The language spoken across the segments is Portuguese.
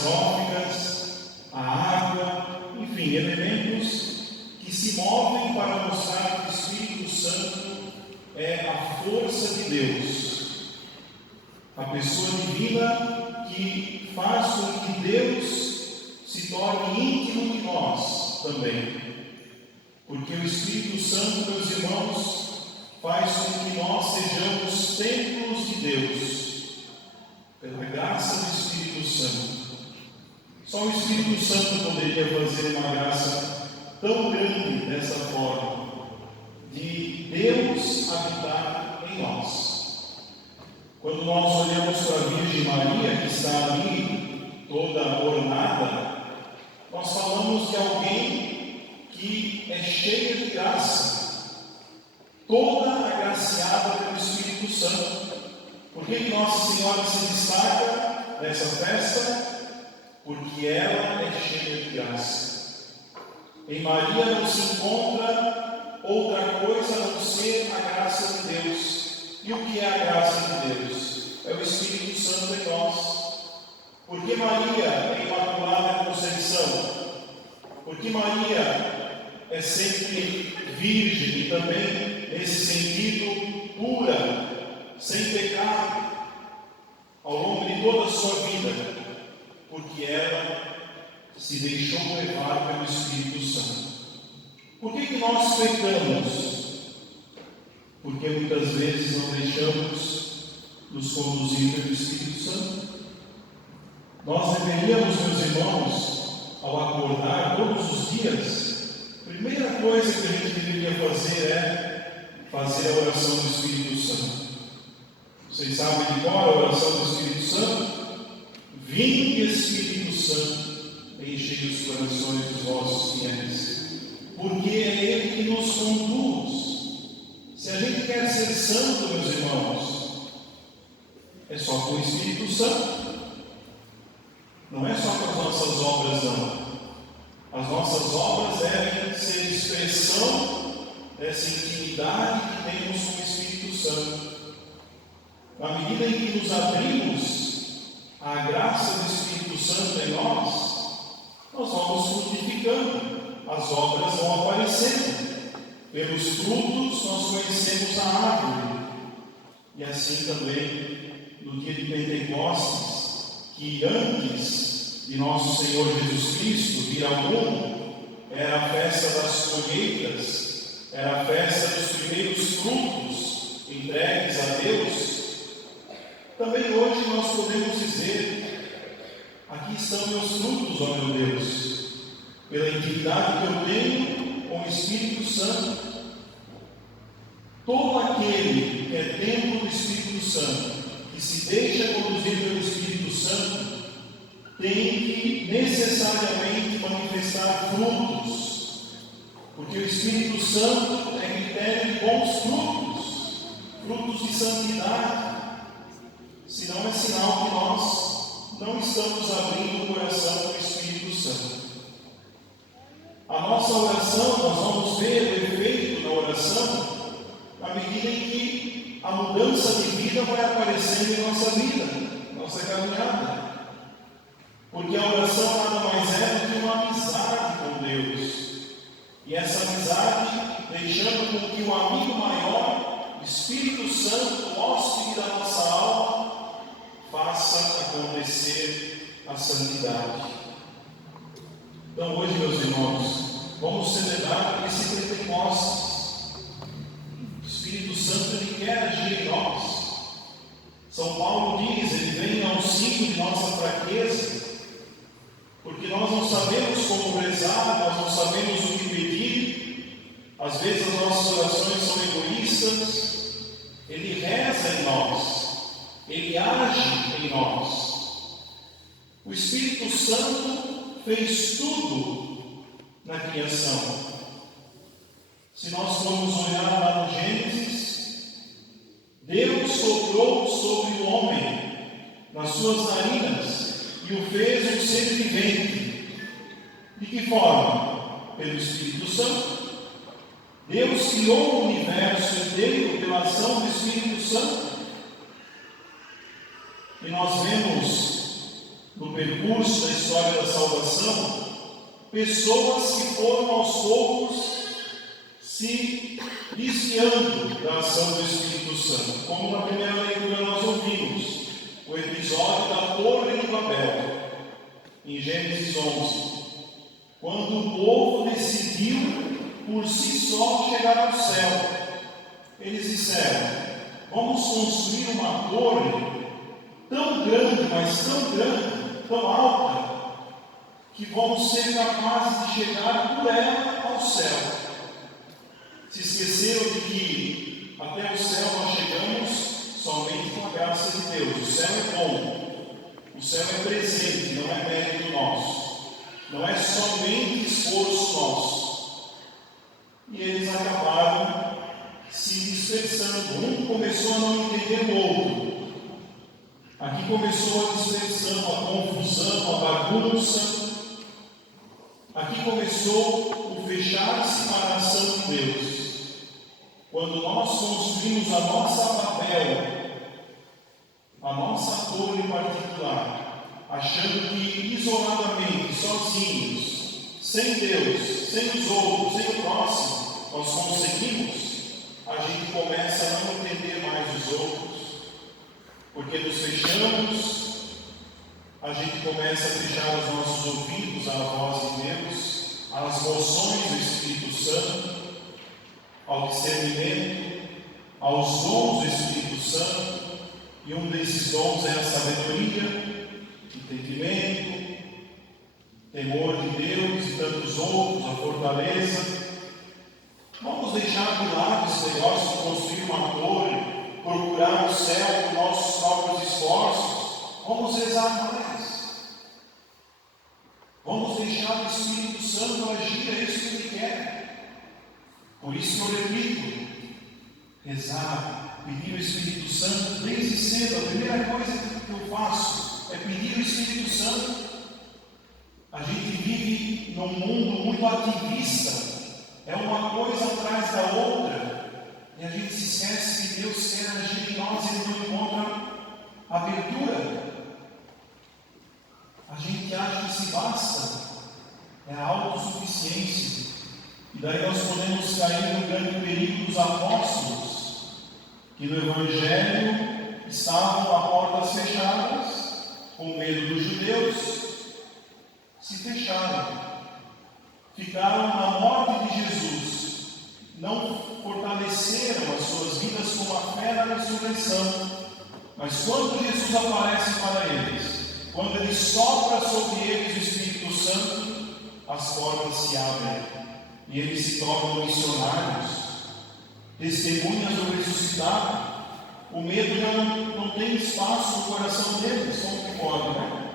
catastróficas, a água, enfim, elementos que se movem para mostrar que o Espírito Santo é a força de Deus, a pessoa divina que faz com que Deus se torne íntimo de nós também. Porque o Espírito Santo, meus irmãos, faz com que nós sejamos templos de Deus, pela graça do Espírito Santo. Só o Espírito Santo poderia fazer uma graça tão grande dessa forma, de Deus habitar em nós. Quando nós olhamos para a Virgem Maria, que está ali, toda ornada, nós falamos de alguém que é cheia de graça, toda agraciada pelo Espírito Santo. Por que Nossa Senhora se destaca nessa festa? Porque ela é cheia de graça. Em Maria não se encontra outra coisa a não ser a graça de Deus. E o que é a graça de Deus? É o Espírito Santo em nós. Porque Maria é Imaculada Conceição? Porque Maria é sempre virgem e também, nesse sentido, pura, sem pecado, ao longo de toda a sua vida? Porque ela se deixou levar pelo Espírito Santo. Por que nós pecamos? Porque muitas vezes não deixamos nos conduzir pelo Espírito Santo. Nós deveríamos, meus irmãos, ao acordar todos os dias, a primeira coisa que a gente deveria fazer é fazer a oração do Espírito Santo. Vocês sabem de qual é a oração do Espírito Santo? Vinde, Espírito Santo, enchei os corações dos vossos fiéis, porque é Ele que nos conduz. Se a gente quer ser santo, meus irmãos, é só com o Espírito Santo. Não é só com as nossas obras, não. As nossas obras devem ser expressão dessa intimidade que temos com o Espírito Santo. Na medida em que nos abrimos à graça do Espírito Santo em nós vamos frutificando, as obras vão aparecendo. Pelos frutos nós conhecemos a árvore. E assim também, no dia de Pentecostes, que antes de nosso Senhor Jesus Cristo vir ao mundo, era a festa das colheitas, era a festa dos primeiros frutos entregues a Deus. Também hoje nós podemos dizer: aqui estão meus frutos, ó meu Deus, pela intimidade que eu tenho com o Espírito Santo. Todo aquele que é templo do Espírito Santo, que se deixa conduzir pelo Espírito Santo, tem que necessariamente manifestar frutos, porque o Espírito Santo é critério de bons frutos, frutos de santidade. Senão é sinal que nós não estamos abrindo o coração para o Espírito Santo. A nossa oração, nós vamos ver o efeito da oração à medida em que a mudança de vida vai aparecendo em nossa vida, nossa caminhada. Porque a oração nada mais é do que uma amizade com Deus. E essa amizade, deixando com que o amigo maior, o Espírito Santo, hóspede da nossa alma, faça acontecer a santidade. Então hoje, meus irmãos, vamos celebrar esse Pentecostes. O Espírito Santo, Ele quer agir em nós. São Paulo diz: Ele vem ao auxílio de nossa fraqueza, porque nós não sabemos como rezar, nós não sabemos o que pedir. Às vezes as nossas orações são egoístas. Ele reza em nós, Ele age em nós. O Espírito Santo fez tudo na criação. Se nós formos olhar lá no Gênesis, Deus soprou sobre o homem nas suas narinas e o fez um ser vivente. De que forma? Pelo Espírito Santo. Deus criou o universo inteiro pela ação do Espírito Santo. E nós vemos no percurso da história da salvação, pessoas que foram aos poucos se desviando da ação do Espírito Santo. Como na primeira leitura nós ouvimos, o episódio da Torre de Babel, em Gênesis 11, quando o povo decidiu por si só chegar ao céu. Eles disseram: vamos construir uma torre tão grande, mas tão grande, tão alta, que vamos ser capazes de chegar por ela ao céu. Se esqueceram de que até o céu nós chegamos somente com a graça de Deus. O céu é bom, o céu é presente, não é mérito nosso, não é somente esforço nosso. E eles acabaram se dispersando. Um começou a não entender o outro. Aqui começou a dispersão, a confusão, a bagunça. Aqui começou o fechar-se para a ação de Deus. Quando nós construímos a nossa Babel, a nossa torre particular, achando que isoladamente, sozinhos, sem Deus, sem os outros, sem o próximo, nós conseguimos, a gente começa a não entender mais os outros, porque nos fechamos, a gente começa a fechar os nossos ouvidos à voz de Deus, às moções do Espírito Santo, ao discernimento, aos dons do Espírito Santo, e um desses dons é a sabedoria, entendimento, temor de Deus e tantos outros, a fortaleza. Vamos deixar de lado esse negócio de construir uma torre, procurar o céu com nossos próprios esforços. Vamos rezar mais. Vamos deixar o Espírito Santo agir, é isso que Ele quer. Por isso que eu repito, rezar, pedir o Espírito Santo desde cedo. A primeira coisa que eu faço é pedir o Espírito Santo. A gente vive num mundo muito ativista, é uma coisa atrás da outra, e a gente se esquece que Deus quer agir em nós e Ele não encontra abertura. A gente acha que se basta, é a autossuficiência. E daí nós podemos cair no grande perigo dos apóstolos, que no Evangelho estavam a portas fechadas, com medo dos judeus, se fecharam, ficaram na morte de Jesus, não fortaleceram as suas vidas com a fé na ressurreição. Mas quando Jesus aparece para eles, quando Ele sopra sobre eles o Espírito Santo, as portas se abrem. E eles se tornam missionários, testemunhas do ressuscitado. O medo já não tem espaço no coração deles, como que pode, né?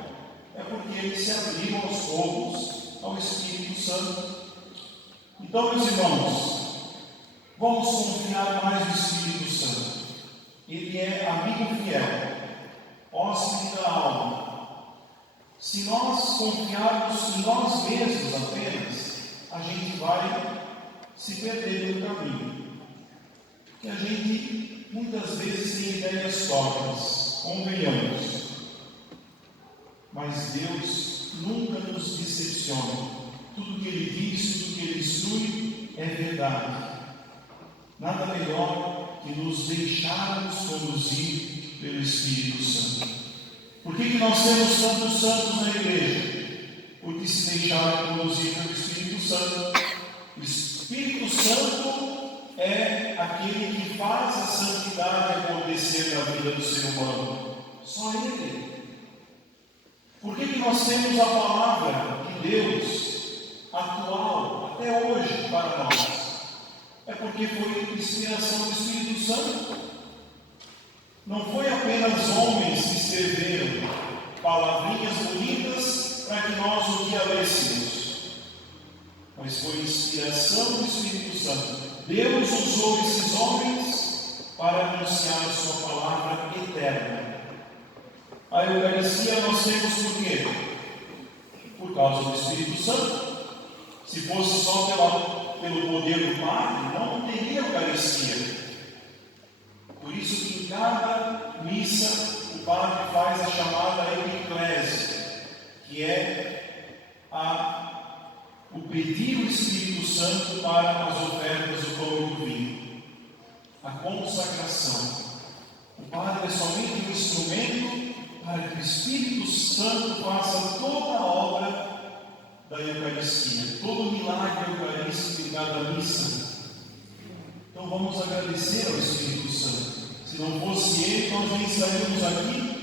É porque eles se abriram aos poucos ao Espírito Santo. Então, meus irmãos, vamos confiar mais no Espírito Santo. Ele é amigo fiel, hóspede da alma. Se nós confiarmos em nós mesmos apenas, a gente vai se perder no caminho. Porque a gente muitas vezes tem ideias tortas, convenhamos. Mas Deus nunca nos decepciona. Tudo que Ele diz, tudo que Ele instrui é verdade. Nada melhor que nos deixarmos conduzir pelo Espírito Santo. Por que nós temos tantos santos na igreja? Porque se deixaram conduzir pelo Espírito Santo. O Espírito Santo é aquele que faz a santidade acontecer na vida do ser humano. Só Ele. Por que nós temos a palavra de Deus atual até hoje para nós? É porque foi inspiração do Espírito Santo. Não foi apenas homens que escreveram palavrinhas bonitas para que nós um dia lêssemos, mas foi inspiração do Espírito Santo. Deus usou esses homens para anunciar a sua palavra eterna. A Eucaristia nós temos por quê? Por causa do Espírito Santo. Se fosse só pelo poder do Padre, não teria Eucaristia. Por isso que em cada missa o Padre faz a chamada epiclésia, que é o pedir o Espírito Santo para as ofertas do pão e do vinho, a consagração. O Padre é somente um instrumento para que o Espírito Santo faça toda a obra da Eucaristia, todo o milagre eucarístico de cada missa. Então vamos agradecer ao Espírito Santo. Se não fosse Ele, nós nem estaríamos aqui.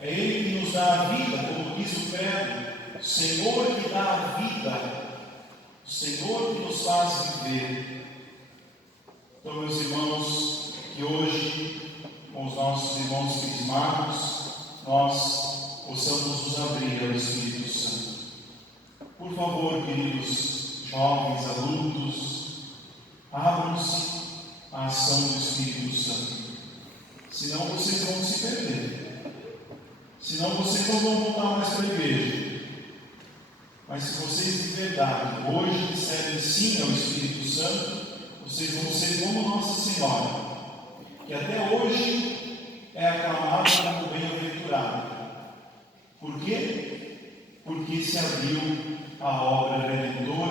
É Ele que nos dá a vida, como diz o Credo. O Senhor que dá a vida, o Senhor que nos faz viver. Então, meus irmãos, que hoje, com os nossos irmãos crismados, nós possamos nos abrir ao Espírito Santo. Por favor, queridos jovens, adultos, abram-se à ação do Espírito Santo. Senão vocês vão se perder. Senão vocês não vão voltar mais para a igreja. Mas se vocês de verdade hoje disserem sim ao Espírito Santo, vocês vão ser como Nossa Senhora, que até hoje é aclamada como bem-aventurada. Por quê? Porque se abriu a obra redentora